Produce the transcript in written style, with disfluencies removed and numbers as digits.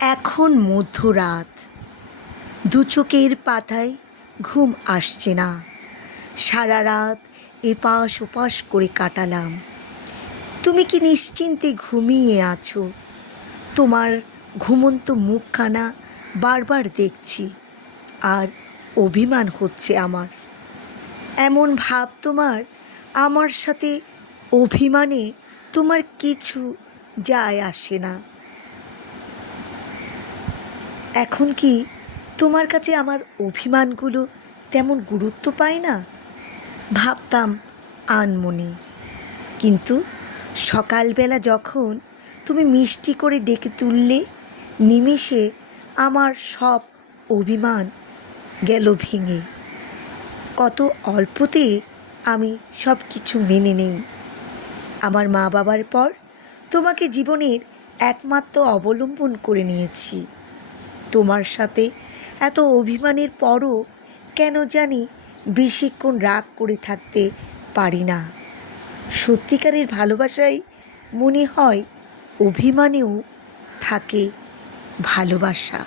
এখন মধ্যরাত, দু চোখের পাতায় ঘুম আসছে না। সারা রাত এপাশ ওপাশ করে কাটালাম। তুমি কি নিশ্চিন্তে ঘুমিয়ে আছো? তোমার ঘুমন্ত মুখখানা বারবার দেখছি, আর অভিমান হচ্ছে আমার। এমন ভাব তোমার, আমার সাথে অভিমানে তোমার কিছু যায় আসে না। এখন কি তোমার কাছে আমার অভিমানগুলো তেমন গুরুত্ব পায় না? ভাবতাম আনমনে, কিন্তু সকালবেলা যখন তুমি মিষ্টি করে ডেকে তুললে, নিমেষে আমার সব অভিমান গেল ভেঙে। কত অল্পতে আমি সব কিছু মেনে নেই। আমার মা বাবার পর তোমাকে জীবনের একমাত্র অবলম্বন করে নিয়েছি। তোমার সাথে এত অভিমানের পরও কেন জানি বেশিক্ষণ রাগ করে থাকতে পারি না। সত্যিকারের ভালোবাসায় মনে হয় অভিমানেও থাকে ভালোবাসা।